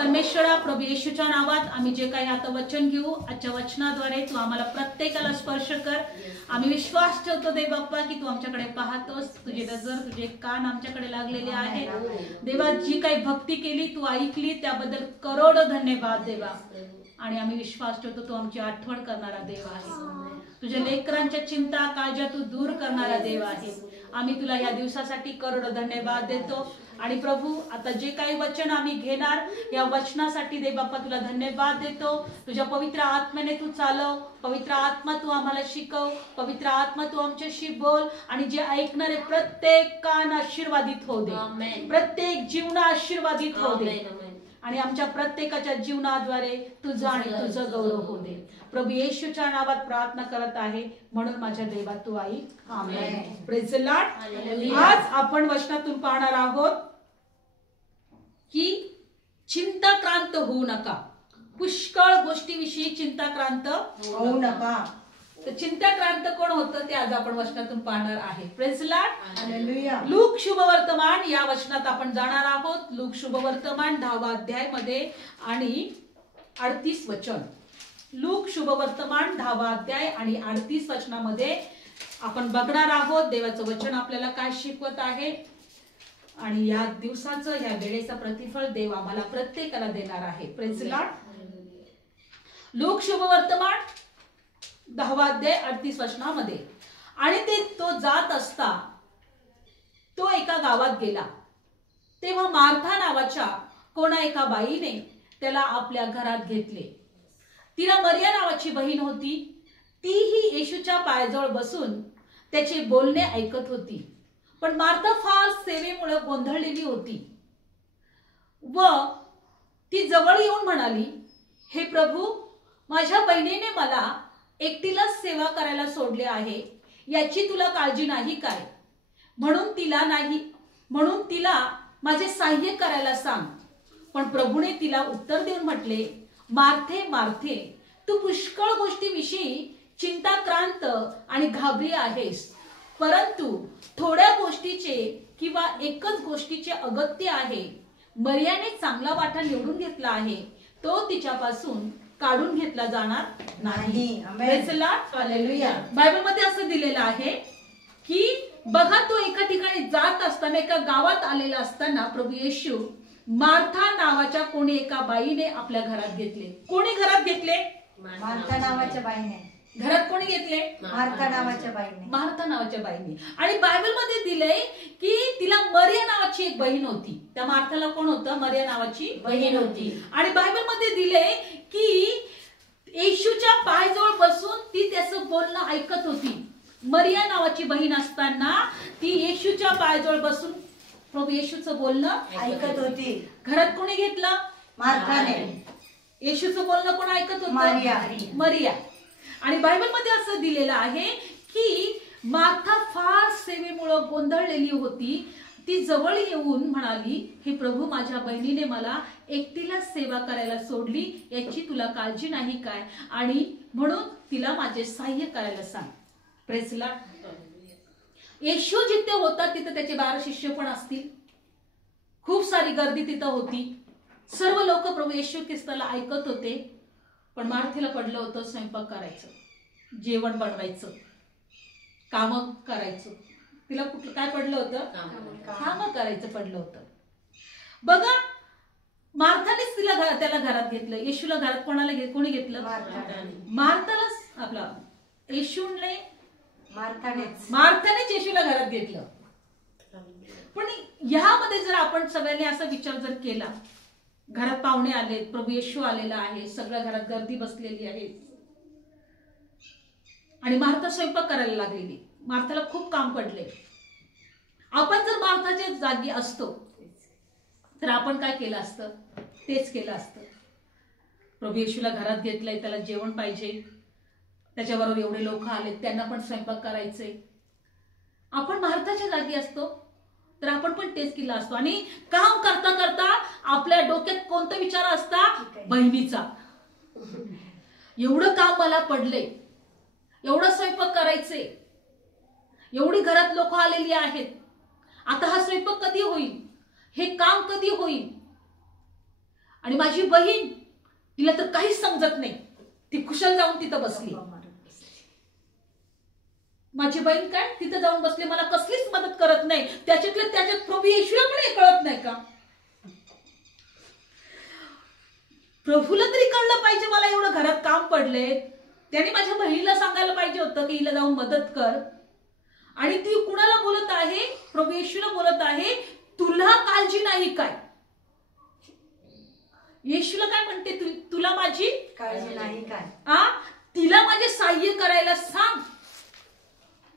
परमेश्वरा प्रभू येशूच्या नावात आम्ही जे काही आता वचन घेऊ, आजच्या वचनाद्वारे तू आम्हाला प्रत्येकाला स्पर्श कर. आम्ही विश्वास ठेवतो देव बाप्पा की तू आमच्याकडे पाहतोस, तुझे नजर तुझे कान आमच्याकडे लागलेले आहेत. देवा, जी काही भक्ती केली तू ऐकली, त्याबद्दल करोडो धन्यवाद देवा. आणि आम्ही विश्वास ठेवतो तू आमची आठवण करणारा देव आहे. तुझ्या लेकरांच्या चिंता काळज्या तू दूर करणारा देव आहे. आम्ही तुला या दिवसासाठी करोडो धन्यवाद देतो. आणि प्रभू, आता जे काही वचन आम्ही घेणार, या वचनासाठी देव बाप्पा तुला धन्यवाद देतो. तुझ्या पवित्र आत्म्याने तू चालव, पवित्र आत्मा तू आम्हाला शिकव, पवित्र आत्मा तू आमच्याशी बोल. आणि जे ऐकणारे प्रत्येक कान आशीर्वादित होऊ दे, प्रत्येक जीवन आशीर्वादित होऊ दे. आणि आमच्या प्रत्येकाच्या जीवनाद्वारे तुझं आणि तुझं गौरव होऊ दे. प्रभू येशूच्या नावात प्रार्थना करत आहे, म्हणून माझ्या देवा तू ऐक. आमेन. Praise the lord. आज आपण वचनातून पाहणार आहोत की चिंताक्रांत होऊ नका. पुष्कळ गोष्टीविषयी चिंताक्रांत होऊ नका. तर चिंताक्रांत कोण होतं ते आज आपण वचनातून पाहणार आहे. Praise the lord. Hallelujah. Luke शुभवर्तमान या वचनात आपण जाणार आहोत. लूक शुभवर्तमान 10वा अध्याय मध्ये आणि 38 वचन. लूक शुभवर्तमान 10वा अध्याय आणि 38 वचनामध्ये आपण बघणार आहोत देवाचं वचन आपल्याला काय शिकवत आहे. आणि या दिवसाचं, या वेळेचं प्रतिफळ देव आम्हाला प्रत्येकाला देणार आहे. Praise the Lord. लूक शुभवर्तमान 10वा अध्याय 38 वचनामध्ये. आणि तो जात असता तो एका गावात गेला. तेव्हा मार्था नावाच्या कोणा एका बाईने त्याला आपल्या घरात घेतले. तिला मरिया नावाची बहीण होती. तीही येशूच्या पायाजवळ बसून त्याचे बोलणे ऐकत होती. पण मार्था फार सेवेमुळे गोंधळलेली होती व ती जवळ येऊन म्हणाली, हे प्रभू, माझ्या बहिणीने मला एकटीलाच सेवा करायला सोडले आहे, याची तुला काळजी नाही काय? म्हणून तिला माझे सहाय्य करायला सांग. पण प्रभूने तिला उत्तर देऊन म्हटले, मार्थे मार्थे, तू पुष्कळ गोष्टीविषयी चिंताक्रांत आणि घाबरी आहेस, परंतु थोड्या गोष्टीचे किंवा एकच गोष्टीचे अगत्य आहे. मरियाने चांगला वाटा निवडून घेतला आहे, तो तिच्यापासून काढून घेतला जाणार नाही. Praise the lord. Hallelujah. Bible मध्ये असं दिलेलं आहे की बघा, तो एका ठिकाणी जात असताना, एका गावात आलेला असताना प्रभू येशू मार्था नावाच्या कोणी एका बाईने आपल्या घरात घेतले. कोणी घरात घेतले? मार्था नावाच्या बाईने. घरात कोणी घेतले? मार्था नावाच्या बाईने. मार्था नावाच्या बाईने. आणि बायबल मध्ये दिलंय की तिला मरिया नावाची एक बहीण होती. त्या मार्थाला कोण होतं? मरिया नावाची बहीण होती. आणि बायबल मध्ये दिलंय की येशूच्या पायाजवळ बसून ती त्याचं बोलणं ऐकत होती. मरिया नावाची बहीण असताना ती येशूच्या पायाजवळ बसून प्रभू येशूचं बोलणं ऐकत होती. घरात कोणी घेतलं? मार्थाने. येशूचं बोलणं कोण ऐकत होतं? मरिया. आणि बायबल मध्ये असं दिलेलं आहे की मार्था फार सेवेमुळे गोंधळलेली होती. ती जवळ येऊन म्हणाली, हे प्रभू, माझ्या बहिणीने मला एकटीला सेवा करायला सोडली, याची तुला काळजी नाही काय? आणि म्हणून तिला माझे सहाय्य करायला सांग. Praise the Lord. येशू जिथे होता तिथे त्याचे 12 शिष्य पण असतील. खूप सारी गर्दी तिथं होती. सर्व लोक प्रभू येशू ख्रिस्ताला ऐकत होते. पण मार्थेला पडलं होतं स्वयंपाक करायचं, जेवण बनवायचं, काम करायचं. तिला कुठलं काय पडलं होतं? काम करायचं पडलं होतं. बघा, मार्थानेच त्याला घरात घेतलं. येशूला घरात कोणी घेतलं? मार्थालाच. आपला येशूने मार्थानेच येशूला घरात घेतलं. पण ह्यामध्ये जर आपण सगळ्यांनी असा विचार जर केला, घरात पाहुणे आले, प्रभू येशू आलेला आहे, सगळ्या घरात गर्दी बसलेली आहे आणि मार्था स्वयंपाक करायला लागलेली. मार्थाला खूप काम पडले. आपण जर मार्थाच्या जागी असतो तर आपण काय केलं असतं? तेच केलं असतं. प्रभू येशूला घरात घेतलंय, त्याला जेवण पाहिजे, त्याच्याबरोबर एवढे लोक आले, त्यांना पण स्वयंपाक करायचे. आपण मार्थाच्या जागी असतो तर आपण पण तेच केलं असतो. आणि काम करता करता आपल्या डोक्यात कोणता विचार असता? बहिणीचा. एवढं काम मला पडले, एवढं स्वयंपाक करायचे, एवढी घरात लोक आलेली आहेत, आता हा स्वयंपाक कधी होईल? हे काम कधी होईल? आणि माझी बहीण, तिला तर काहीच समजत नाही, ती कुशल जाऊन तिथं बसली. माझी बहीण काय तिथं जाऊन बसली, मला कसलीच मदत करत नाही. त्याच्यात प्रभू येशूला पण हे कळत नाही का? प्रभूला तरी कळलं पाहिजे मला एवढं घरात काम पडले. त्याने माझ्या बहिणीला सांगायला पाहिजे होतं की हिला जाऊन मदत कर. आणि ती कुणाला बोलत आहे? प्रभू येशूला बोलत आहे, तुला काळजी नाही काय? येशूला काय म्हणते? तुला माझी काळजी नाही काय? तिला माझे सहाय्य करायला सांग,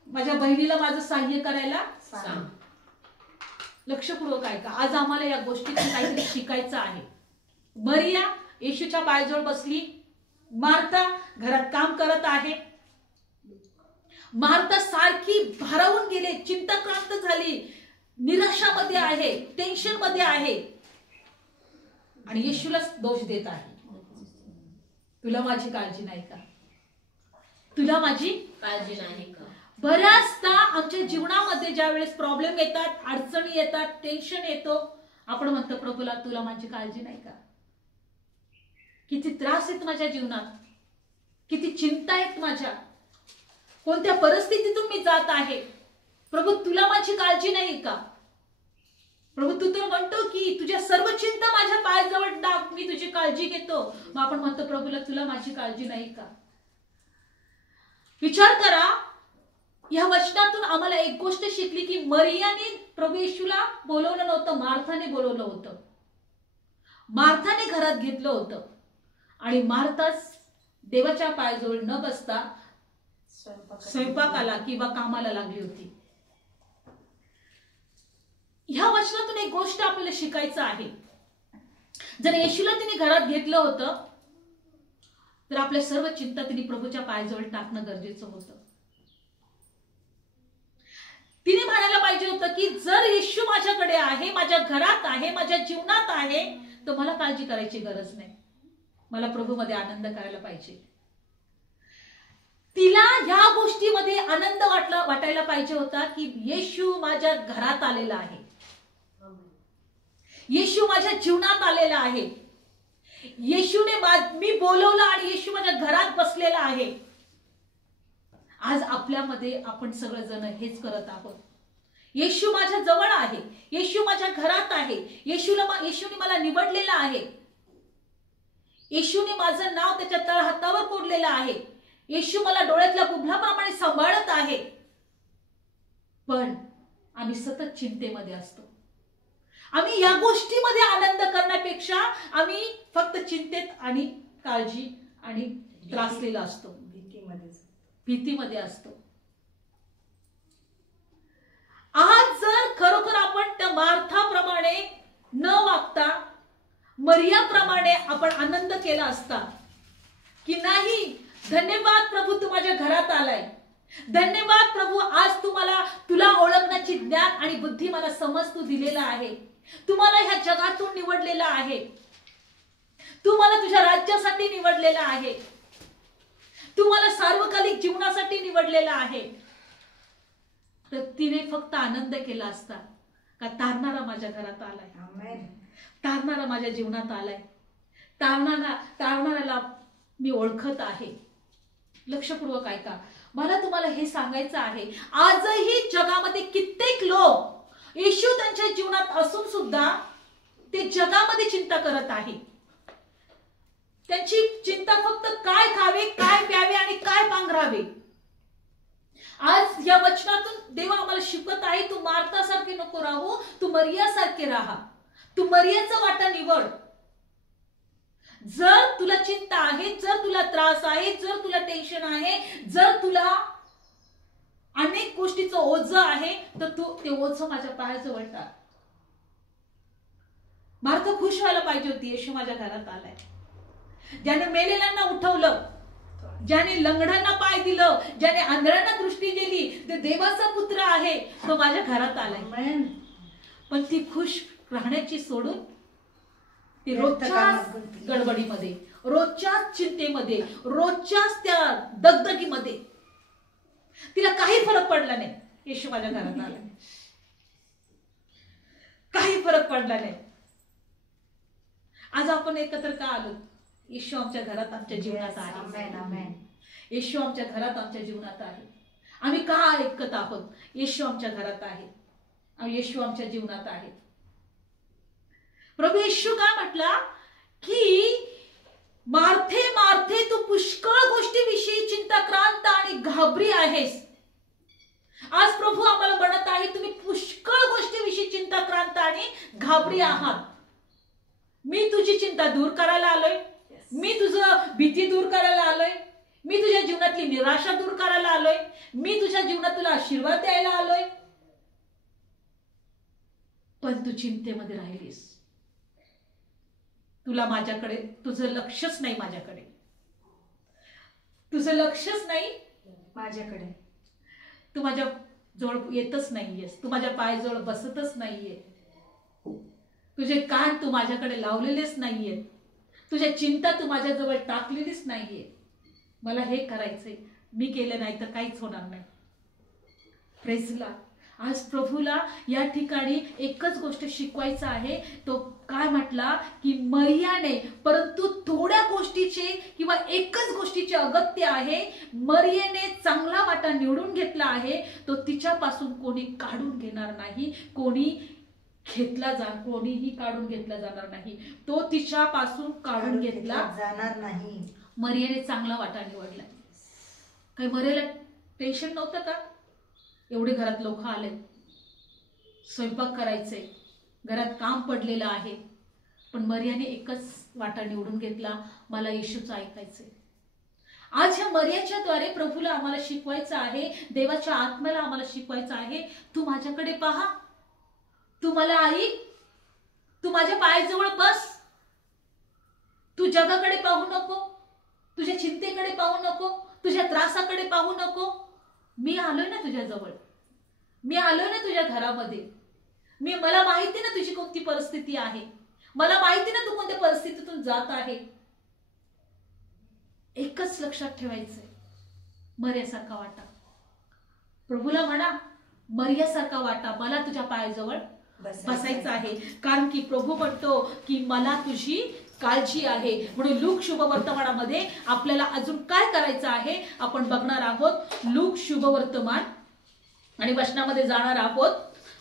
माझ्या बहिणीला माझं सहाय्य करायला सांग. लक्षपूर्वक ऐका, आज आम्हाला या गोष्टीतून काहीतरी शिकायचं आहे. मरिया येशूच्या पायाजवळ बसली, मार्था घरात काम करत आहे. मार्था सारखी भारावून गेले, चिंताक्रांत झाली, निराशामध्ये आहे, टेन्शन मध्ये आहे आणि येशूला दोष देत आहे. तुला माझी काळजी नाही का? तुला माझी काळजी नाही का? बऱ्याचदा आमच्या जीवनामध्ये ज्या वेळेस प्रॉब्लेम येतात, अडचणी येतात, टेन्शन येतो, आपण म्हणतो प्रभूला तुला माझी काळजी नाही का? किती त्रास आहेत माझ्या जीवनात, किती चिंता आहेत माझ्या, कोणत्या परिस्थितीतून मी जात आहे, प्रभू तुला माझी काळजी नाही का? प्रभू तू तर म्हणतो की तुझ्या सर्व चिंता माझ्या पायाजवळ टाक, मी तुझी काळजी घेतो. मग आपण म्हणतो प्रभूला तुला माझी काळजी नाही का? विचार करा, या वचनातून आम्हाला एक गोष्ट शिकली की मरियाने प्रभू येशूला बोलवलं नव्हतं, मार्थाने बोलवलं होतं. मार्थाने घरात घेतलं होतं आणि मार्थाच देवाच्या पायाजवळ न बसता स्वयंपाकाला किंवा कामाला लागली होती. ह्या वचनातून एक गोष्ट आपल्याला शिकायचं आहे. जर येशूला तिने घरात घेतलं होतं तर आपल्या सर्व चिंता तिने प्रभूच्या पायाजवळ टाकणं गरजेचं होतं. तिने म्हणायला पाहिजे होतं की जर येशू माझ्याकडे आहे, माझ्या घरात आहे, माझ्या जीवनात आहे, तर मला काळजी करायची गरज नाही. मला प्रभूमध्ये आनंद करायला पाहिजे. तिला या गोष्टीमध्ये आनंद वाटायला पाहिजे होता की येशू माझ्या घरात आलेला आहे, येशू माझ्या जीवनात आलेला आहे, येशूने मी बोलवलं आणि येशू माझ्या घरात बसलेला आहे. आज आपल्यामध्ये आपण सगळेजण हेच करत आहोत. येशू माझ्या जवळ आहे, येशू माझ्या घरात आहे, येशूने मला निवडलेलं आहे, येशूने माझं नाव त्याच्या तळहातावर कोरलेलं आहे, येशू मला डोळ्यातल्या बुबुळाप्रमाणे सांभाळत आहे. पण आम्ही सतत चिंतेमध्ये असतो. आम्ही या गोष्टीमध्ये आनंद करण्यापेक्षा आम्ही फक्त चिंतेत आणि काळजी आणि त्रासलेला असतो, भीतीमध्ये असतो. आज जर खरोखर आपण त्या मार्थाप्रमाणे न वागता मरियाप्रमाणे आपण आनंद केला असता की नाही, धन्यवाद प्रभू तू माझ्या घरात आलाय, धन्यवाद प्रभू आज तुला ओळखण्याची ज्ञान आणि बुद्धी मला समज तू दिलेला आहे, तू मला ह्या जगातून निवडलेला आहे, तू मला तुझ्या राज्यासाठी निवडलेला आहे, तू मला सार्वकालिक जीवनासाठी निवडलेला आहे, तर तिने फक्त आनंद केला असता का तारणारा माझ्या घरात आलाय, तारणारा माझ्या जीवनात आलाय, तारणाऱ्याला मी ओळखत आहे. लक्षपूर्वक ऐका, मला तुम्हाला हे सांगायचं आहे, आजही जगामध्ये कित्येक लोक येशू त्यांच्या जीवनात असून सुद्धा ते जगामध्ये चिंता करत आहे. त्यांची चिंता फक्त काय खावे, काय प्यावे आणि काय पांघरावे. आज या वचनातून देव आम्हाला शिकवत आहे, तू मार्थासारखे नको राहू, तू मरियासारखे राहा, तू मरियाचा वाटा निवड. जर तुला चिंता आहे, जर तुला त्रास आहे, जर तुला टेन्शन आहे, जर तुला अनेक गोष्टीचं ओझं आहे, तर तू ते ओझं माझ्या पायाजवळ टाक. मार्था खुश व्हायला पाहिजे होती, येशू माझ्या घरात आलाय. ज्याने मेलेल्यांना उठवलं, ज्याने लंगड्यांना पाय दिलं, ज्याने आंधळ्यांना दृष्टी दिली, ते देवाचा पुत्र आहे, तो माझ्या घरात आलाय. पण ती खुश राहण्याची सोडून ती रोजच्याच गडबडीमध्ये, रोजच्याच चिंतेमध्ये, रोजच्याच त्या दगदगीमध्ये तिला काही फरक पडला नाही. येशू माझ्या घरात आलाय, काही फरक पडला नाही. आज आपण एकत्र का आलो? येशू आमच्या घरात आमच्या जीवनात आहे. आमेन, आमेन. येशू आमच्या घरात आमच्या जीवनात आहे. आम्ही का ऐकत आहोत? येशू आमच्या घरात आहे, येशू आमच्या जीवनात आहे. प्रभू येशू काय म्हटला की मार्थे मार्थे तू पुष्कळ गोष्टीविषयी चिंताक्रांत आणि घाबरी आहेस. आज प्रभू आम्हाला म्हणत आहे तुम्ही पुष्कळ गोष्टीविषयी चिंताक्रांत आणि घाबरी आहात. मी तुझी चिंता दूर करायला आलोय, मी तुझं भीती दूर करायला आलोय, मी तुझ्या जीवनातली निराशा दूर करायला आलोय, मी तुझ्या जीवनात तुला आशीर्वाद द्यायला आलोय. पण तू चिंतेमध्ये राहिलीस. तुला माझ्याकडे तुझं लक्षच नाही, माझ्याकडे तुझं लक्षच नाही माझ्याकडे. तू माझ्या जवळ येतच नाहीयेस, तू माझ्या पायाजवळ बसतच नाहीये, तुझे कान तू माझ्याकडे लावलेलेच नाहीयेत, तुझ्या चिंता तू माझ्याजवळ टाकलेलीच नाहीये. मला हे करायचंय, मी केलं नाही तर काहीच होणार नाही. Praise Lord. आज प्रभूला या ठिकाणी एकच गोष्ट शिकवायचं आहे. तो काय म्हटला की मरियाने, परंतु थोड्या गोष्टीचे किंवा एकच गोष्टीचे अगत्य आहे. मरियाने चांगला वाटा निवडून घेतला आहे, तो तिच्यापासून कोणी काढून घेणार नाही, कोणीही काढून घेतला जाणार नाही. तो तिच्यापासून काढून घेतला जाणार नाही. मरियाने चांगला वाटा निवडला. काही मरियाला टेन्शन नव्हतं का? एवढे घरात लोक आले, स्वयंपाक करायचे, घरात काम पडलेलं आहे, पण मरियाने एकच वाटा निवडून घेतला, मला येशूचं ऐकायचंय. आज ह्या मरियाच्या द्वारे प्रभूला आम्हाला शिकवायचं आहे, देवाच्या आत्म्याला आम्हाला शिकवायचं आहे, तू माझ्याकडे पहा, तू मला ऐक, तू माझ्या पायाजवळ बस, तू जगाकडे पाहू नको, तुझ्या चिंतेकडे पाहू नको, तुझ्या त्रासाकडे पाहू नको. मी आलोय ना तुझ्या जवळ, मी आलोय ना तुझ्या घरामध्ये. मला माहिती ना तुझी कोणती परिस्थिती आहे, मला माहिती ना तू कोणत्या परिस्थितीतून जात आहे. एकच लक्षात ठेवायचंय, मरियासारखा वाटा. प्रभूला म्हणा, मरियासारखा वाटा मला तुझ्या पायाजवळ बसायचं आहे. कारण की प्रभू म्हणतो की मला तुझी काळजी आहे. म्हणून लूक शुभवर्तमानामध्ये आपल्याला अजून काय करायचं आहे आपण बघणार आहोत. लूक शुभवर्तमान आणि वचनामध्ये जाणार आहोत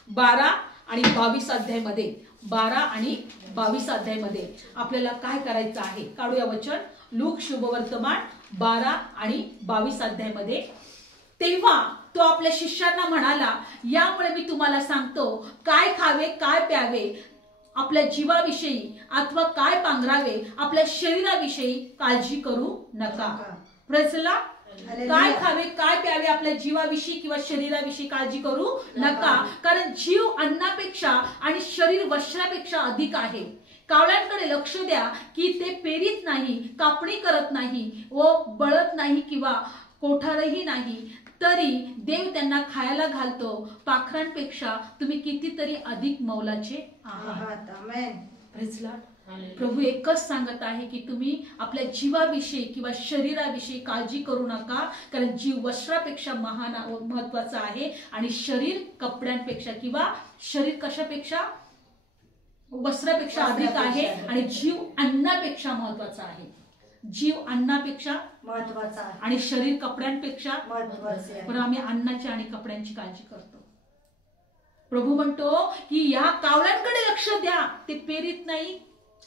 12 आणि 22 अध्यायमध्ये. 12 आणि 22 अध्यायमध्ये आपल्याला काय करायचं आहे. काढूया वचन. लूक शुभवर्तमान 12 आणि 22 अध्यायमध्ये. तेव्हा तो आपल्या शिष्यांना म्हणाला, यामुळे मी तुम्हाला सांगतो, काय खावे काय प्यावे, आपल्या जीवाविषयी अथवा काय पांघरावे, आपल्या शरीराविषयी काळजी करू नका. Praise the Lord. काय खावे काय प्यावे, आपल्या जीवाविषयी किंवा शरीराविषयी काळजी करू नका, कारण जीव अन्नापेक्षा आणि शरीर वस्त्रापेक्षा अधिक आहे. कावळ्यांकडे लक्ष द्या की ते पेरीत नाही, कापणी करत नाही व बळत नाही किंवा कोठारही नाही, तरी देव त्यांना खायला घालतो. पाखरांपेक्षा तुम्ही कितीतरी अधिक मौलाचे आहात. Praise the Lord. प्रभू एकच सांगत आहे की तुम्ही आपल्या जीवाविषयी किंवा शरीराविषयी काळजी करू नका, कारण जीव वस्त्रापेक्षा महान महत्वाचा आहे आणि शरीर कपड्यांपेक्षा किंवा शरीर कशापेक्षा, वस्त्रापेक्षा अधिक आहे आणि जीव अन्नापेक्षा महत्वाचा आहे. जीव अन्नापेक्षा महत्वाचा आहे आणि शरीर कपड्यांपेक्षा महत्वाचे आहे. पण आम्ही अन्नाची आणि कपड्यांची काळजी करतो. प्रभू म्हणतो की या कावळ्यांकडे लक्ष द्या, ते पेरीत नाही,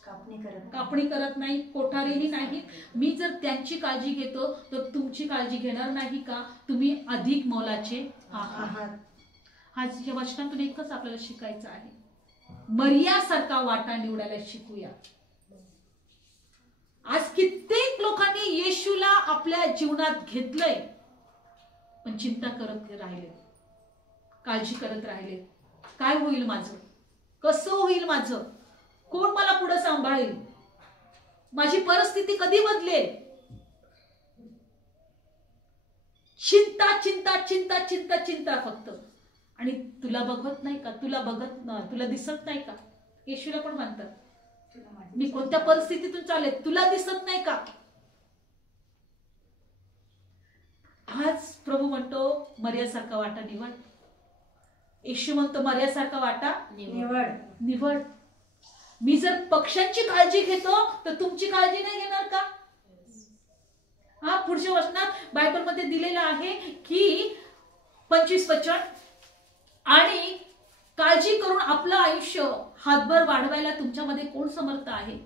कापणी करत नाही, कोठारेही नाही. मी जर त्यांची काळजी घेतो तर तुमची काळजी घेणार नाही का? तुम्ही अधिक मोलाचे आहात. आज या वचनातून एकच आपल्याला शिकायचं आहे, मरियासारखा वाटा निवडायला शिकूया. आज कित्येक लोकांनी येशूला आपल्या जीवनात घेतलंय, पण चिंता करत राहिले, काळजी करत राहिले. काय होईल माझं, कसं होईल माझं, कोण मला पुढे सांभाळेल, माझी परिस्थिती कधी बदलेल. चिंता चिंता चिंता चिंता चिंता फक्त. आणि तुला बघत नाही का, तुला दिसत नाही का? येशूला पण म्हणतात, मी कोणत्या परिस्थितीतून चालले, तुला दिसत नाही का? आज प्रभू म्हणतो मरियासारखा वाटा निवड. येशू म्हणतो मरियासारखा वाटा निवड. मी जर पक्ष्यांची काळजी घेतो तर तुमची काळजी नाही घेणार का? हा पुढच्या वचनात बायबलमध्ये दिलेलं आहे की 25 वचन, आणि काळजी करून आपलं आयुष्य हातभर वाढवायला तुमच्यामध्ये कोण समर्थ आहे?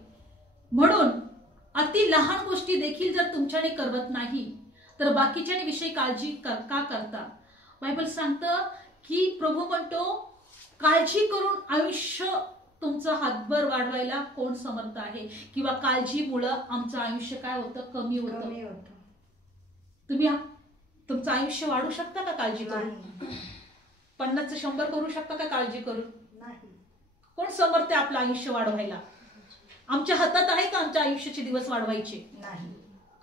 म्हणून अति लहान गोष्टी देखील जर तुमच्याने करवत नाही तर बाकीच्या विषयी काळजी का करता? बायबल सांगतं की प्रभू म्हणतो काळजी करून आयुष्य तुमचं हातभर वाढवायला कोण समर्थ आहे? किंवा काळजीमुळं आमचं आयुष्य काय होतं? कमी होतं. तुम्ही तुमचं आयुष्य वाढू शकता का काळजी करून? 50 100 करू शकता का काळजी करून? नाही. कोण समर्थ आहे आपलं आयुष्य वाढवायला? आमच्या हातात आहे का आमच्या आयुष्याचे दिवस वाढवायचे? नाही.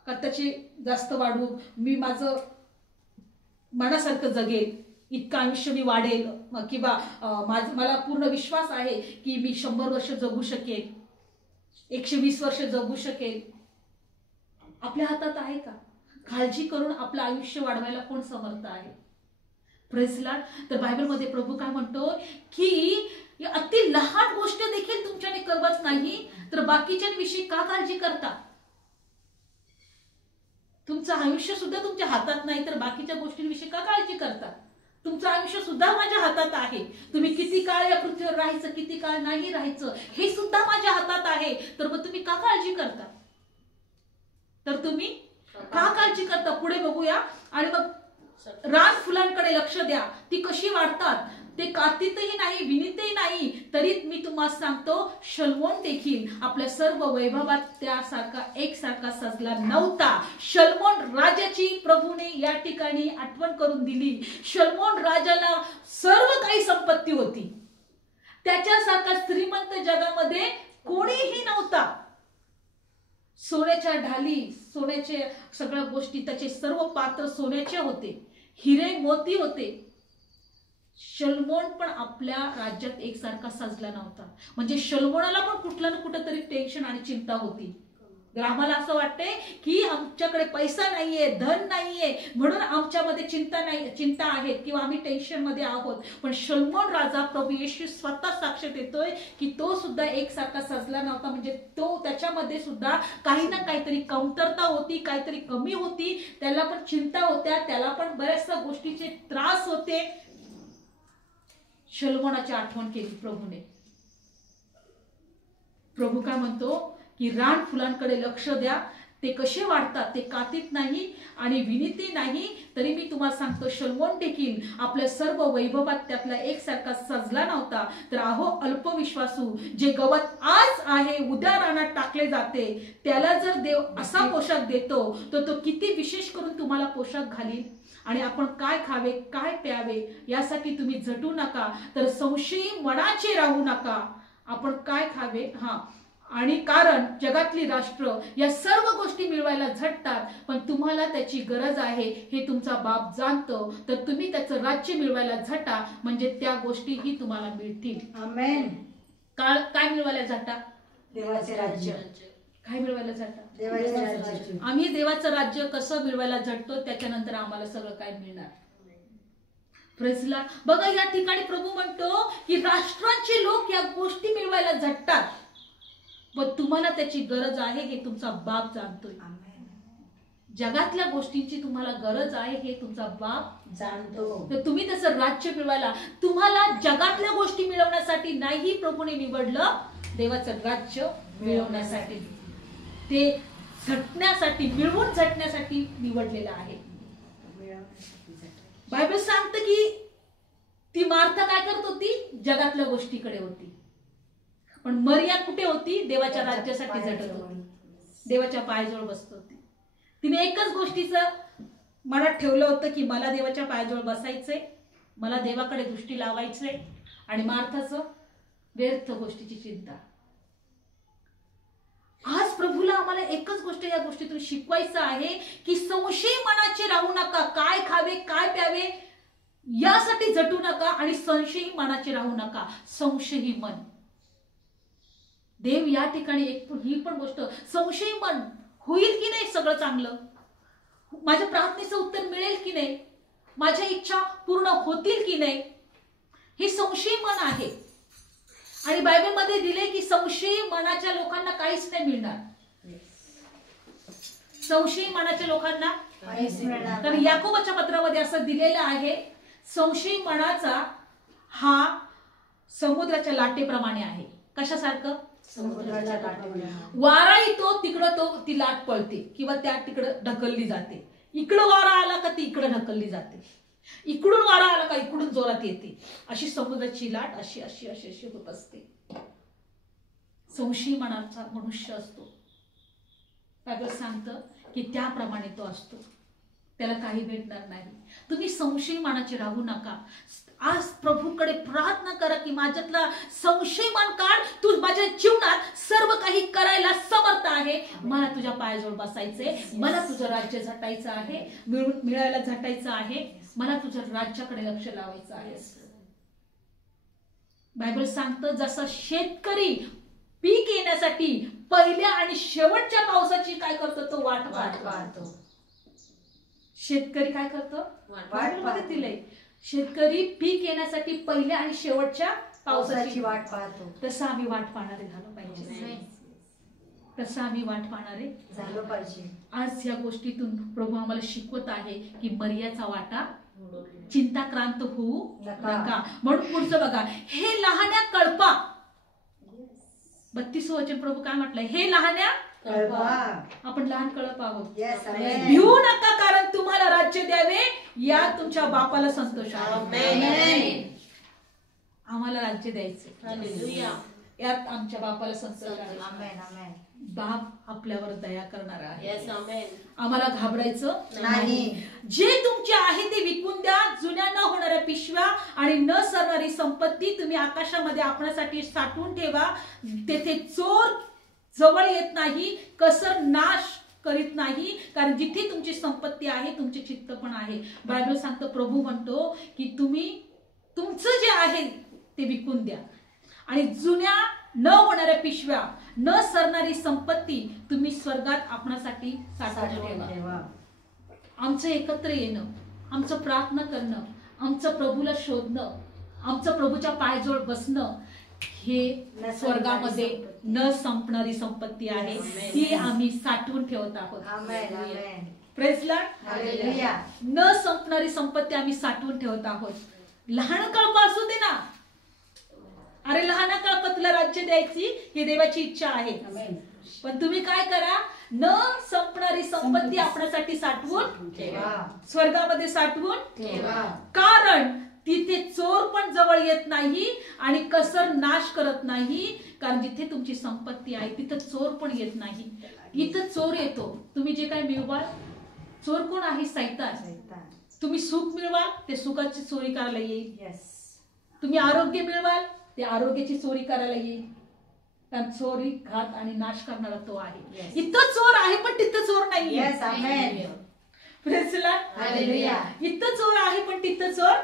का त्याचे जास्त वाढू, मी माझं मनासारखं जगेल, इतकं आयुष्य मी वाढेल, किंवा मला पूर्ण विश्वास आहे की मी 100 वर्ष जगू शकेल, 120 वर्ष जगू शकेल? आपल्या हातात आहे का? काळजी करून आपलं आयुष्य वाढवायला कोण समर्थ आहे? Praise Lord. तर बायबलमध्ये प्रभू काय म्हणतो की अति लहान गोष्ट देखील तुमच्याने करवत नाही तर बाकीच्यांविषयी का काळजी करता? तुमचं आयुष्य सुद्धा तुमच्या हातात नाही तर बाकीच्या गोष्टींविषयी का काळजी करता? तुमचं आयुष्य सुद्धा माझ्या हातात आहे. तुम्ही किती काळ या पृथ्वीवर राहायचं, किती काळ नाही राहायचं, हे सुद्धा माझ्या हातात आहे. तर मग तुम्ही का काळजी करता? तर तुम्ही का काळजी करता? पुढे बघूया. आणि मग रान फुलांकडे लक्ष द्या, ती कशी वाढतात, ते कातीतही नाही, विणीतही नाही, तरी मी तुम्हाला सांगतो शलमोन देखील आपल्या सर्व वैभवात त्यासारखा एकसारखा सजला नव्हता. शलमोन राजाची प्रभूने या ठिकाणी आठवण करून दिली. शलमोन राजाला सर्व काही संपत्ती होती, त्याच्यासारखा श्रीमंत जगामध्ये कोणीही नव्हता. सोन्याच्या ढाली, सोन्याचे सगळ्या गोष्टी, त्याचे सर्व पात्र सोन्याचे होते, हिरे मोती होते. शलमोन पण आपल्या राज्यात एकसारखा सजला नव्हता. म्हणजे शलमोनाला पण कुठलं ना कुठं तरी टेन्शन आणि चिंता होती. तर आम्हाला असं वाटतंय की आमच्याकडे पैसा नाहीये, धन नाहीये, म्हणून आमच्यामध्ये चिंता आहे किंवा आम्ही टेन्शन मध्ये आहोत. पण शलमोन राजा, प्रभू येशू स्वतः साक्ष देतोय की तो सुद्धा एकसारखा सजला नव्हता. म्हणजे तो त्याच्यामध्ये सुद्धा काही ना काहीतरी कमतरता होती, काहीतरी कमी होती, त्याला पण चिंता होत्या, त्याला पण बऱ्याचशा गोष्टीचे त्रास होते. शलमोनाची आठवण केली प्रभूने. प्रभू काय म्हणतो की रान फुलांकडे लक्ष द्या, ते कसे वाढतात, ते कातीत नाही आणि विणीतही नाही, तरी मी तुम्हाला सांगतो शलमोन देखील आपल्या सर्व वैभवात त्यातला एकसारखा सजला नव्हता. तर अहो अल्पविश्वासू, जे गवत आज आहे उद्या रानात टाकले जाते, त्याला जर देव असा पोशाख देतो तर तो किती विशेष करून तुम्हाला पोशाख घालील. आणि आपण काय खावे, काय प्यावे यासाठी तुम्ही झटू नका, तर संशयी मनाचे राहू नका. आपण काय खावे, आणि कारण जगातली राष्ट्र या सर्व गोष्टी मिळवायला झटतात, पण तुम्हाला त्याची गरज आहे हे तुमचा बाप जाणतो. तर तुम्ही त्याचं राज्य मिळवायला झटा, म्हणजे त्या गोष्टीही तुम्हाला मिळतील. आमेन. काय मिळवायला झटा? देवाचे राज्य. काय मिळवायला झटा? देवाचे राज्य. आम्ही देवाचं राज्य कसं मिळवायला झटतो, त्याच्यानंतर आम्हाला सगळं काय मिळणार. Praise Lord. बघा या ठिकाणी प्रभू म्हणतो की राष्ट्रांचे लोक या गोष्टी मिळवायला झटतात, पण तुम्हाला त्याची गरज आहे हे तुमचा बाप जाणतोय. जगातल्या गोष्टींची तुम्हाला गरज आहे हे तुमचा बाप जाणतो. तर तुम्ही त्याचं राज्य मिळवायला, तुम्हाला जगातल्या गोष्टी मिळवण्यासाठी नाही प्रभूने निवडलं, देवाचं राज्य मिळवण्यासाठी, ते झटण्यासाठी, मिळवून झटण्यासाठी निवडलेलं आहे. बायबल सांगतं की ती मार्था काय करत होती? जगातल्या गोष्टीकडे होती. पण मरिया कुठे होती? देवाच्या राज्यासाठी झटत होती, देवाच्या पायाजवळ बसत होती. तिने एकच गोष्टीचं मनात ठेवलं होतं की मला देवाच्या पायाजवळ बसायचंय, मला देवाकडे दृष्टी लावायचंय. आणि मार्थाचं व्यर्थ गोष्टीची चिंता. आज प्रभूला आम्हाला एकच गोष्ट या गोष्टीतून शिकवायचं आहे की संशय मनाचे राहू नका. काय खावे, काय प्यावे यासाठी झटू नका, आणि संशयी मनाचे राहू नका. संशयी मन, देव या ठिकाणी ही पण गोष्ट, संशयी मन होईल की नाही सगळं चांगलं, माझ्या प्रार्थनेचं उत्तर मिळेल की नाही, माझ्या इच्छा पूर्ण होतील की नाही, हे संशयी मन आहे. आणि बायबलमध्ये दिले की संशयी मनाच्या लोकांना काहीच नाही मिळणार. संशयी मनाच्या लोकांना काहीच मिळणार तर नाही. याकोबाच्या पत्रामध्ये असं दिलेलं आहे, संशयी मनाचा हा समुद्राच्या लाटेप्रमाणे आहे. कशासारखं? समुद्राच्या लाटेप्रमाणे. वारा येतो तिकडं ती लाट पळते किंवा त्या तिकडं ढकलली जाते. इकडं वारा आला का ती इकडं ढकलली जाते, इकडून वारा आला का इकडून जोरात येते. अशी समुद्राची लाट अशी अशी अशी अशी होत असते. संशयी मनाचा मनुष्य असतो. बायबल सांगतं की त्याप्रमाणे तो असतो, त्याला काही भेटणार नाही. तुम्ही संशयी मनाचे राहू नका. आज प्रभूकडे प्रार्थना करा की माझ्यातला संशय मन काढ. तू माझ्या जीवनात सर्व काही करायला समर्थ आहे. मला तुझ्या पायाजवळ बसायचंय, मला तुझं राज्य झटायचं आहे, मिळायला झटायचं आहे, मला तुझ्या राज्याकडे लक्ष लावायचं आहे. बायबल सांगतं जसं शेतकरी पीक येण्यासाठी पहिल्या आणि शेवटच्या पावसाची काय करतो, तो वाट पाहतो. शेतकरी काय करतो? बायबलमध्ये दिलंय, शेतकरी पीक येण्यासाठी पहिल्या आणि शेवटच्या पावसाची वाट पाहतो. तसं आम्ही वाट पाहणारे झालो पाहिजे. तसं आम्ही वाट पाहणारे झालो पाहिजे. आज या गोष्टीतून प्रभू आम्हाला शिकवत आहे की मर्याचा वाटा चिंताक्रांत होऊ नका. म्हणून पुढचं बघा, हे लहान्या कळपा. 32 वचन प्रभू काय म्हटलंय? हे लहान्या कळपा. आपण लहान कळप आहोत. Yes, amen. भिवू नका, कारण तुम्हाला राज्य द्यावे या तुमच्या बापाला संतोष आहे. आम्हाला राज्य द्यायचे, यात आमच्या बापाला संतोष आहे. आमेन, आमेन. बाप आपल्यावर दया करणार आहे. Yes, amen. आम्हाला घाबरायचं नाही. जे तुमचे आहे ते विकून द्या. जुन्या न होणाऱ्या पिशव्या आणि न सरणारी संपत्ती तुम्ही आकाशामध्ये आपल्यासाठी साठवून ठेवा. तेथे चोर जवळ येत नाही, कसर नाश करीत नाही, कारण जिथे तुमची संपत्ती आहे तुमचे चित्त पण आहे. बायबल सांगतं, प्रभू म्हणतो की तुम्ही तुमचं जे आहे ते विकून द्या आणि जुन्या न होणाऱ्या पिशव्या, न सरणारी संपत्ती तुम्ही स्वर्गात आपणासाठी साठवून ठेवा. आमचं एकत्र येणं, आमचं प्रार्थना करणं, आमचं प्रभूला शोधणं, आमचं प्रभूच्या पायाजवळ बसणं, हे स्वर्गामध्ये न संपणारी संपत्ती आहे. ती आम्ही साठवून ठेवत आहोत. Amen, amen. Praise lord. Hallelujah. न संपणारी संपत्ती आम्ही साठवून ठेवत आहोत. लहान कळप असू दे ना. अरे लहान कळपातला राज्य द्यायची ही देवाची इच्छा आहे. पण तुम्ही काय करा, न संपणारी संपत्ती आपल्यासाठी साठवून ठेवा. स्वर्गामध्ये साठवून ठेवा. कारण तिथे चोर पण जवळ येत नाही आणि कसर नाश करत नाही, कारण जिथे तुमची संपत्ती आहे तिथं चोर पण येत नाही. इथं चोर येतो. तुम्ही जे काय मिळवाल, चोर कोण आहे? सैतान. तुम्ही सुख मिळवाल, ते सुखाची चोरी करायला येईल. Yes. तुम्ही आरोग्य मिळवाल, ते आरोग्याची चोरी करायला येईल. कारण चोरी, घात आणि नाश करणारा तो आहे. Yes. इथं चोर आहे पण तिथं चोर नाहीये. Yes, amen. Praise lord. Hallelujah. इथं चोर आहे पण तिथं चोर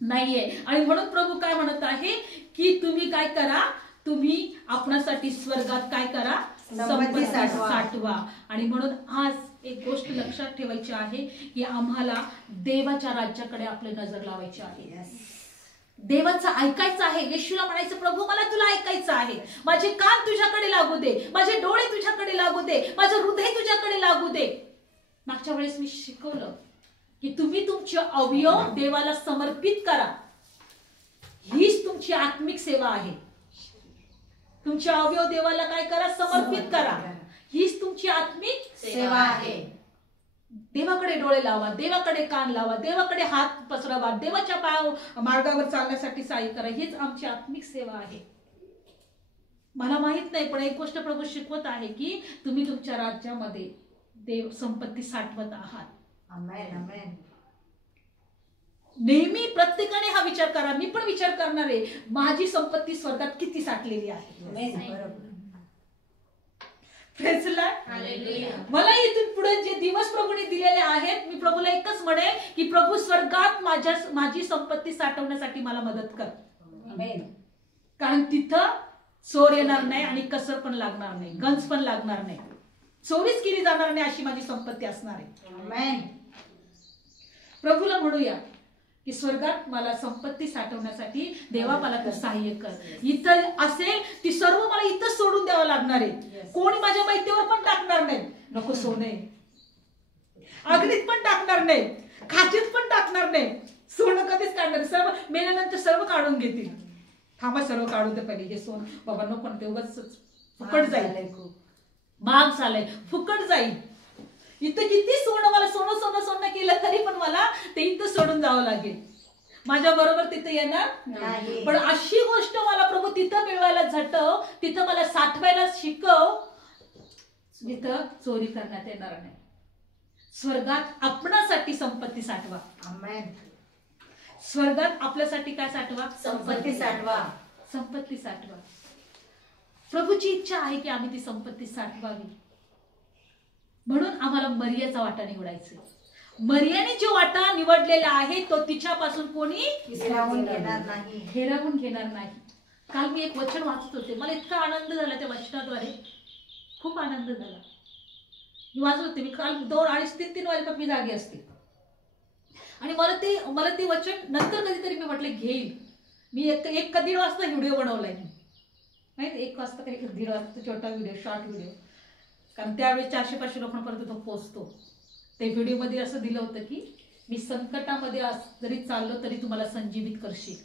नाहीये. आणि म्हणून प्रभू काय म्हणत आहे की तुम्ही काय करा, तुम्ही आपणासाठी स्वर्गात काय करा, संपत्ती साठवा. आणि म्हणून आज एक गोष्ट लक्षात ठेवायची आहे की आम्हाला देवाच्या राज्याकडे आपली नजर लावायची आहे. देवाचं ऐकायचं आहे. येशूला म्हणायचं, प्रभू मला तुला ऐकायचं आहे. माझे कान तुझ्याकडे लागू दे, माझे डोळे तुझ्याकडे लागू दे, माझं हृदय तुझ्याकडे लागू दे. मागच्या वेळेस मी शिकवलं की तुम्ही तुमचे अवयव देवाला समर्पित करा. हीच तुमची आत्मिक सेवा आहे. तुमचे अवयव देवाला काय करा, समर्पित करा. हीच तुमची आत्मिक सेवा आहे. देवाकडे डोळे लावा, देवाकडे कान लावा, देवाकडे हात पसरवा, देवाच्या मार्गावर चालण्यासाठी सहाय्य करा. हीच आमची आत्मिक सेवा आहे. मला माहित नाही, पण एक गोष्ट प्रभू शिकवत आहे की तुम्ही तुमच्या राज्यामध्ये देव संपत्ती साठवत आहात. आमेन, आमेन. नेहमी प्रत्येकाने हा विचार करा. मी पण विचार करणार आहे, माझी संपत्ती स्वर्गात किती साठलेली आहे. बरोबर. Praise Lord. मला इथून पुढे जे दिवस प्रभूने दिलेले आहेत, मी प्रभूला एकच म्हणेन की प्रभू स्वर्गात माझी संपत्ती साठवण्यासाठी मला मदत कर. कारण तिथं चोर येणार नाही आणि कसर पण लागणार नाही, गंज पण लागणार नाही, चोरीच केली जाणार नाही, अशी माझी संपत्ती असणार आहे. आमेन. प्रभूला म्हणूया की स्वर्गात मला संपत्ती साठवण्यासाठी देवा मला तू सहाय्य कर. इथं असेल ती सर्व मला इथं सोडून द्यावं लागणार आहे. कोणी माझ्या माहितीवर पण टाकणार नाही. नको सोने, अग्नीत पण टाकणार नाही, खाचीत पण टाकणार नाही. सोनं कधीच काढणार, सर्व मेल्यानंतर सर्व काढून घेतील. थांबा, सर्व काढून दे पहिले हे सोन. बाबा नको, पण ते उगाच फुकट जाईल, महाग झालंय, फुकट जाईल. इथं किती सोनं, मला सोनं सोनं सोनं केलं तरी पण मला ते इथं सोडून जावं लागेल. माझ्या बरोबर तिथं येणार नाही. पण अशी गोष्ट मला प्रभू तिथं मिळवायला झटव, तिथं मला साठवायला शिकव, जिथं चोरी करण्यात येणार नाही. स्वर्गात आपणासाठी संपत्ती साठवा. आमेन. स्वर्गात आपल्यासाठी काय साठवा? संपत्ती साठवा. संपत्ती साठवा. प्रभूची इच्छा आहे की आम्ही ती संपत्ती साठवावी. म्हणून आम्हाला मरियाचा वाटा निवडायचा. मरियाने जो वाटा निवडलेला आहे तो तिच्यापासून कोणी हिरावून घेणार नाही. हिरावून घेणार नाही. काल मी एक वचन वाचत होते, मला इतका आनंद झाला त्या वचनाद्वारे, खूप आनंद झाला. मी वाचत होते, मी काल 2, 2:30, 3 वाजेपर्यंत मी जागी असते. आणि मला ते वचन नंतर कधीतरी मी म्हटलं घेईल. मी 1-1.5 वाजता व्हिडिओ बनवलाय. मी माहिती 1 वाजता काही 1.5 वाजता छोटा व्हिडिओ, शॉर्ट व्हिडिओ, कारण त्यावेळेस 400-500 लोकांपर्यंत तो पोहोचतो. ते व्हिडिओमध्ये असं दिलं होतं की मी संकटामध्ये जरी चाललो तरी तुम्हाला संजीवित करशील.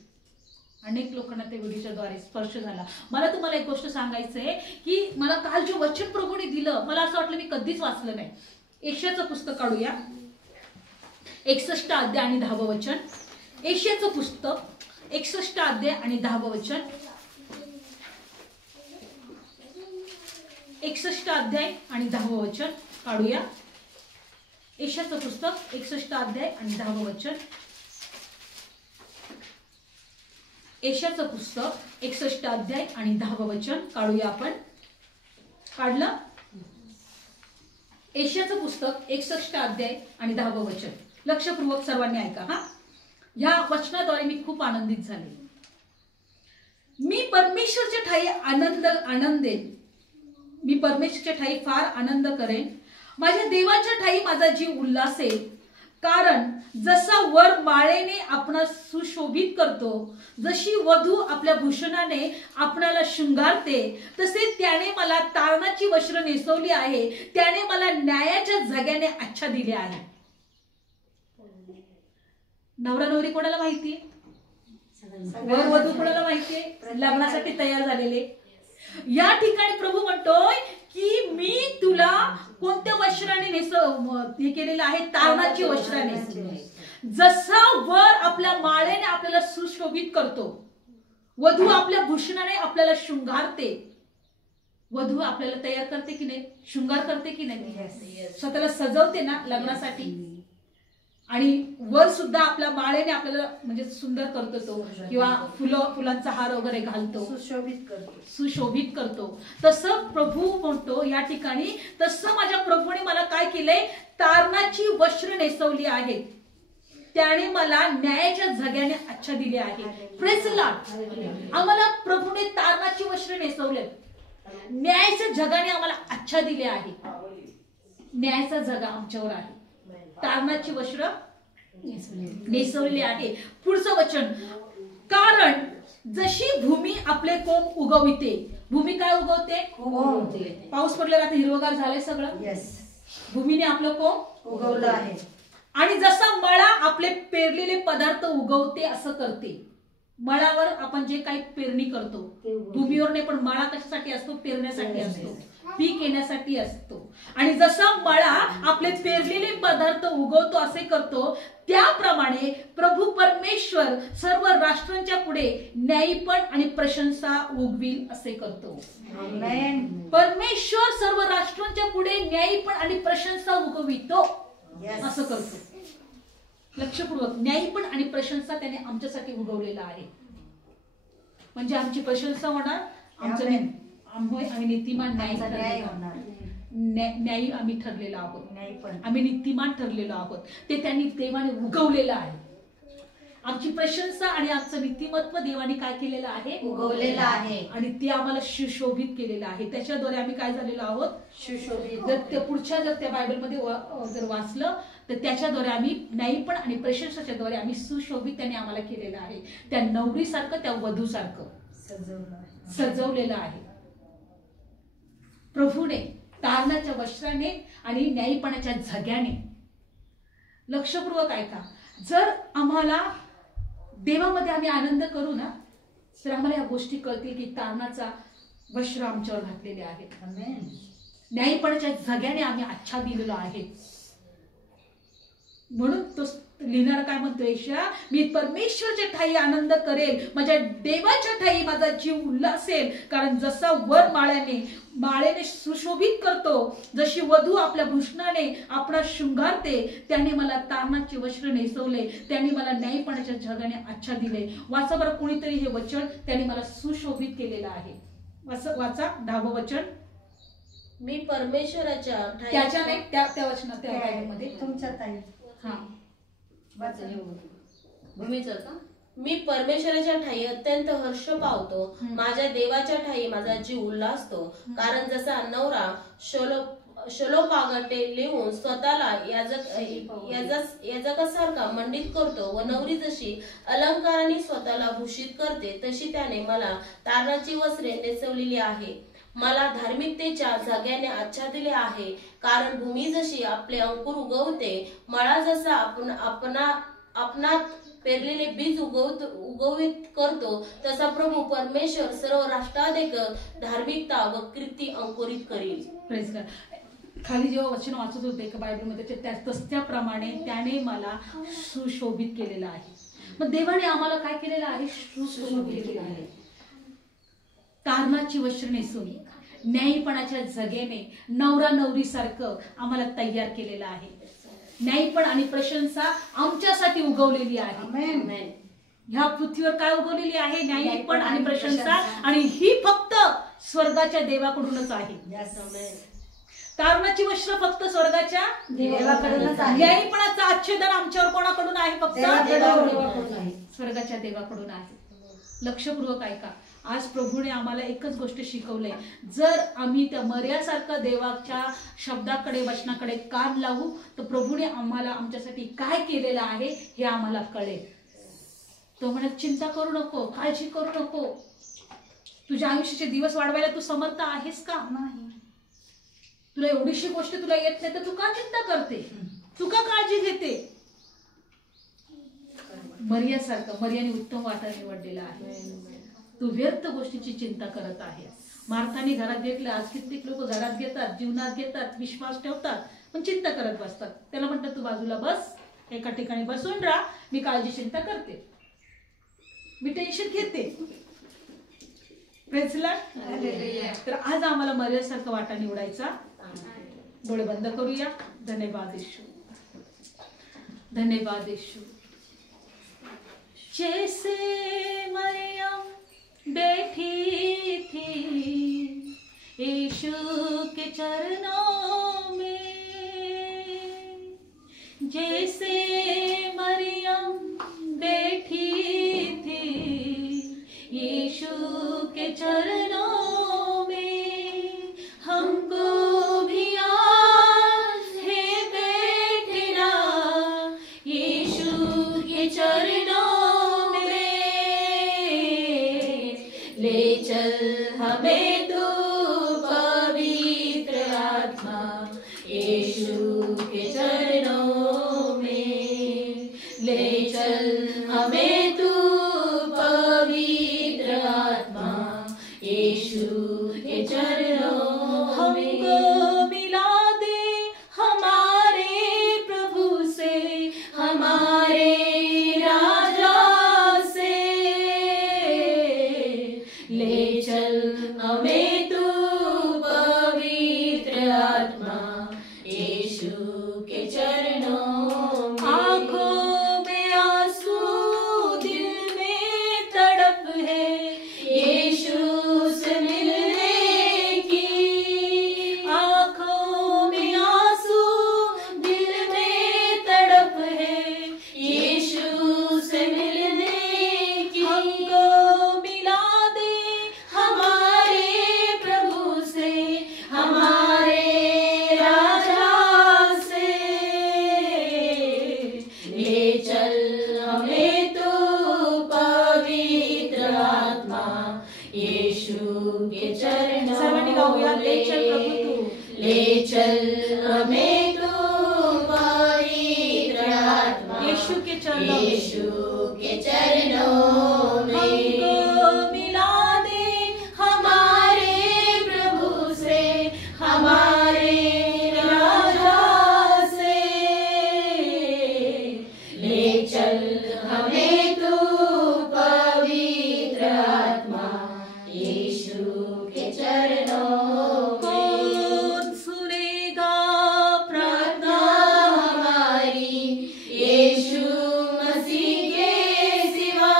अनेक लोकांना त्या व्हिडिओच्या द्वारे स्पर्श झाला. मला तुम्हाला एक गोष्ट सांगायचं आहे की मला काल जे वचन प्रभूने दिलं, मला असं वाटलं मी कधीच वाचलं नाही. यशाचं पुस्तक काढूया, 61 अध्याय आणि 10वं वचन. यशाचं पुस्तक 61 अध्याय आणि 10वं वचन. 61 अध्याय आणि 10वं वचन काढूया. यशाचं पुस्तक 61 अध्याय आणि 10वं वचन. यशाचं पुस्तक 61 अध्याय आणि 10वं वचन काढूया आपण. काढलं? यशाचं पुस्तक 61 अध्याय आणि 10वं वचन. लक्षपूर्वक सर्वांनी ऐका हा. या वचनाद्वारे मी खूप आनंदित झाले. मी परमेश्वरच्या ठाई आनंदेन. मी परमेश्वरच्या ठाई फार आनंद करेन. माझ्या देवाच्या ठाई माझा जीव उल्हासेल. कारण जसा वर माळेने आपणास सुशोभित करतो, जशी वधू आपल्या भूषणाने आपणाला शृंगारते, तसे त्याने मला तारणाची वस्त्र नेसवली आहे. त्याने मला न्यायाच्या झग्याने आच्छा दिले आहे. नवरा नवरी कोणाला माहितीये? वर वधू कोणाला माहितीये? लग्नासाठी तयार झालेले. या ठिकाणी प्रभू म्हणतोय की मी तुला कोणत्या वस्त्राने हे केलेलं आहे? तारणाची वस्त्राने. जसा वर आपल्या माळेने आपल्याला सुशोभित करतो, वधू आपल्या भूषणाने आपल्याला शृंगारते. वधू आपल्याला तयार करते की नाही? शृंगार करते की नाही? स्वतःला सजवते ना लग्नासाठी. आणि वर सुद्धा आपल्या माळेने आपल्याला म्हणजे सुंदर करतो तो, किंवा फुलांचा हार वगैरे घालतो, सुशोभित करतो. तसं प्रभू म्हणतो या ठिकाणी, तसं माझ्या प्रभूने मला काय केलंय? तारणाची वस्त्र नेसवली आहेत. त्याने मला न्यायाच्या झग्याने आच्छा दिली आहे. Praise the Lord. आम्हाला प्रभूने तारणाची वस्त्र नेसवले, न्यायाच्या जगाने आम्हाला आच्छा दिले आहे. न्यायाचा जगा आमच्यावर आहे. तारणाची वस्त्र नेसवलेली आहे. पुढचं वचन. कारण जशी भूमी आपले कोंब उगविते. भूमी काय उगवते? पाऊस पडलेला, आता हिरवगार झालंय सगळं. भूमीने आपलं कोंब उगवलं आहे. आणि जसा मळा आपले पेरलेले पदार्थ उगवते असं करते. मळावर आपण जे काही पेरणी करतो, भूमीवर नाही, पण मळा कशासाठी असतो? पेरण्यासाठी असतो, पीक येण्यासाठी असतो. आणि जसा मळा आपले पेरलेले पदार्थ उगवतो असे करतो, त्याप्रमाणे प्रभू परमेश्वर सर्व राष्ट्रांच्या पुढे न्यायीपण आणि प्रशंसा उगविल असे करतो. परमेश्वर सर्व राष्ट्रांच्या पुढे न्यायीपण आणि प्रशंसा उगवितो असं करतो. लक्षपूर्वक. न्यायीपण आणि प्रशंसा त्याने आमच्यासाठी उगवलेला आहे. म्हणजे आमची प्रशंसा होणार, आमचं आम्ही नीतिमान न्यायी आम्ही ठरलेलो आहोत. आम्ही नीतिमान ठरलेलो आहोत. ते त्यांनी देवाने उगवलेलं आहे. आमची प्रशंसा आणि आमचं नीतिमत्व देवाने काय केलेलं आहे, उगवलेलं आहे आणि ते आम्हाला सुशोभित केलेलं आहे. त्याच्याद्वारे आम्ही काय झालेलो आहोत, सुशोभित. जर ते पुढच्या जर त्या बायबलमध्ये जर वाचलं तर त्याच्याद्वारे आम्ही न्यायपण आणि प्रशंसाच्या द्वारे आम्ही सुशोभित त्याने आम्हाला केलेलं आहे. त्या नवरीसारखं, त्या वधूसारखं सजवलेलं आहे. प्रभूने तारणाच्या वस्त्राने आणि न्यायपणाच्या झग्याने. लक्षपूर्वक ऐका, जर आम्हाला देवामध्ये आम्ही आनंद करू ना, तर आम्हाला या गोष्टी कळतील की तारणाचा वस्त्र आमच्यावर घातलेले आहेत, न्यायपणाच्या झग्याने आम्ही आच्छादिलेलो आहे. म्हणून तो लिहिणारा काय म्हणतो, यशया, मी परमेश्वरच्या ठाई आनंद करेल, माझ्या देवाच्या ठाई माझा जीव उल्हासेल. कारण जसा वर माळेने सुशोभित करतो, जशी वधू आपल्या भूषणाने आपला शृंगारते, त्याने मला तारणाचे वस्त्र नेसवले, त्याने मला न्यायपणाच्या झग्याने आच्छादिले. वाचा बरं कोणीतरी हे वचन, त्याने मला सुशोभित केलेलं आहे. वाचा 10वं वचन. मी परमेश्वराच्या त्याच्या नाही, त्या वचनात, त्या बायबलमध्ये तुमच्या ताई. हा, भूमीचं का? मी परमेश्वराच्या ठाई अत्यंत हर्ष पावतो, माझ्या देवाच्या ठाई माझा जीव उल्हासतो. कारण जसा नवरा शलोपागटे लिहून स्वतःला याजकासारखा मंडित करतो व नवरी जशी अलंकाराने स्वतःला भूषित करते, तशी त्याने मला तारणाची वस्त्रे नेसवलेली आहे. मला धार्मिकतेच्या झग्याने आच्छादिले आहे. कारण भूमी जशी आपले अंकुर उगवते, मळा जसा आपणात पेरलेले बीज उगवित करतो, तसा प्रभू परमेश्वर सर्व राष्ट्राधिक धार्मिकता व कीर्ती अंकुरित करील. Praise God. खाली जेव्हा वचन वाचत होते का बायबलमध्ये, त्याप्रमाणे त्याने मला सुशोभित केलेलं आहे. मग देवाने आम्हाला काय केलेलं आहे, सुशोभित केलेलं आहे. तारणाची वस्त्र नेसून न्यायपणाच्या झग्याने नवरा नवरीसारखं आम्हाला तयार केलेलं आहे. न्यायपण आणि प्रशंसा आमच्यासाठी उगवलेली आहे. ह्या पृथ्वीवर काय उगवलेली आहे, न्यायपण आणि प्रशंसा, आणि ही फक्त स्वर्गाच्या देवाकडूनच आहे. तारणाची वस्त्र फक्त स्वर्गाच्या देवाकडूनच आहे. न्यायपणाचं आच्छादन आमच्यावर कोणाकडून आहे, फक्त स्वर्गाच्या देवाकडून आहे. लक्षपूर्वक ऐका, आज प्रभूने आम्हाला एकच गोष्ट शिकवलंय, जर आम्ही त्या मर्यासारखं देवाच्या शब्दाकडे वचनाकडे कान लावू, तर प्रभूने आम्हाला आमच्यासाठी काय केलेलं आहे हे आम्हाला कळेल. तो म्हणत, चिंता करू नको, काळजी करू नको, तुझ्या आयुष्याचे दिवस वाढवायला तू समर्थ आहेस का? नाही. तुला एवढीशी गोष्ट तुला येत नाही तर तू का चिंता करते, तू का काळजी घेते? मर्याने उत्तम वाटा निवडलेला आहे. तू व्यर्थ गोष्टीची चिंता करत आहे. मार्थाने घरात घेतलं, आज कित्येक लोक घरात घेतात, जीवनात घेतात, विश्वास ठेवतात, पण चिंता करत बसतात. त्याला म्हणतात, तू बाजूला बस, एका ठिकाणी बसून राहा, मी काळजी चिंता करते, मी टेन्शन घेते. Praise Lord. तर आज आम्हाला मर्यासारखं वाटा निवडायचा. डोळे बंद करूया. धन्यवाद येशू, धन्यवाद येशू. जैसे मरियम बैठी थी यीशु के चरणों में, जैसे मरियम बैठी थी यीशु के चरणों में, हमको भी आज है बैठना यीशु के चरणों में, ले चल हमें तू पवित्र आत्मा यीशु के चरणों में, ले चल हमें तू पवित्र आत्मा चल हमें तू पवित्र आत्मा यीशु के चरणों यीशु के चरणों में हमको मिला दे हमारे प्रभु से, हमारे राजा से। ले चल हमें तू पवित्र आत्मा यीशु के चरणों में। कौन सुनेगा प्रार्थना हमारी यीशु मसीह के सिवा?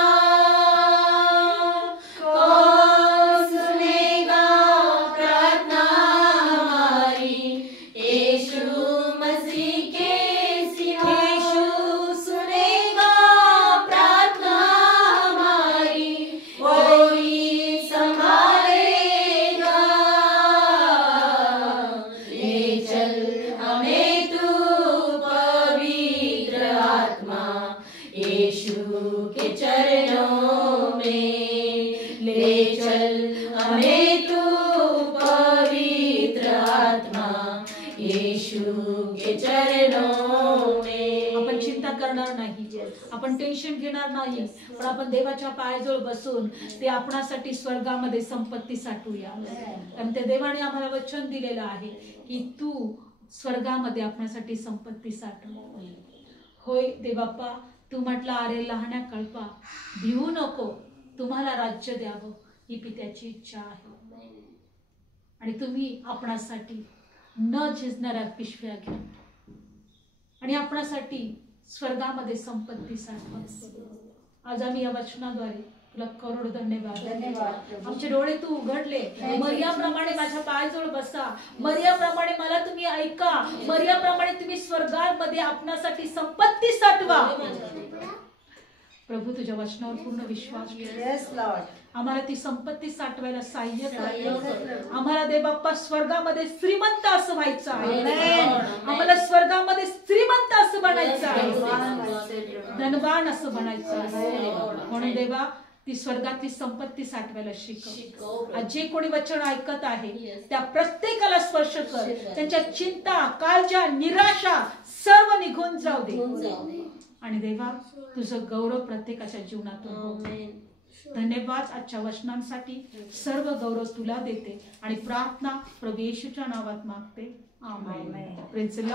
कौन सुनेगा प्रार्थना हमारी यीशु मसीह के सिवा? यीशु सुनेगा प्रार्थना हमारी, कोई संभालेगा। ले चल हमें तू पवित्र आत्मा यीशु के चरणों में। ले चल हमें तू पवित्र आत्मा यीशु के चरणों में। आपण चिंता करणार नाही, आपण टेन्शन घेणार नाही, पण आपण देवाच्या पायाजवळ बसून ते आपणासाठी स्वर्गामध्ये संपत्ती साठवूया. कारण त्या देवाने आम्हाला वचन दिलेलं आहे की तू स्वर्गामध्ये आपणासाठी संपत्ती साठव. होय देवबाप्पा, तू म्हटला अरे लहान्या कळपा भिवू नको, तुम्हाला राज्य द्यावं ही पित्याची इच्छा आहे. आणि तुम्ही आपणासाठी न झिजणाऱ्या पिशव्या घ्या आणि आपणासाठी स्वर्गामध्ये संपत्ती साठवा. आज आम्ही या वचनाद्वारे तुला करोड धन्यवाद. धन्यवाद. आमचे डोळे तू उघडले. मरियाप्रमाणे माझ्या पायाजवळ बसा, मरियाप्रमाणे मला तुम्ही ऐका, मरियाप्रमाणे तुम्ही स्वर्गामध्ये आपणासाठी संपत्ती साठवा. प्रभू तुझ्या वचनावर पूर्ण विश्वास ठेव. Yes Lord. आम्हाला ती संपत्ती साठवायला सहाय्य कर. आम्हाला देवबाप्पा स्वर्गामध्ये श्रीमंत असं व्हायचं आहे. आम्हाला स्वर्गामध्ये श्रीमंत असं बनायचं आहे, धनवान असं बनायचं आहे. म्हणून देवा ती स्वर्गातली संपत्ती साठवायला शिकव. आज जे कोणी वचन ऐकत आहे त्या प्रत्येकाला स्पर्श कर. त्यांच्या चिंता, काळजा, निराशा सर्व निघून जाऊ दे. आणि देवा तुझं गौरव प्रत्येकाच्या जीवनातून हो. धन्यवाद आजच्या वचनांसाठी. सर्व गौरव तुला देते आणि प्रार्थना प्रभू येशूच्या नावात मागते. आमेन. Praise the Lord.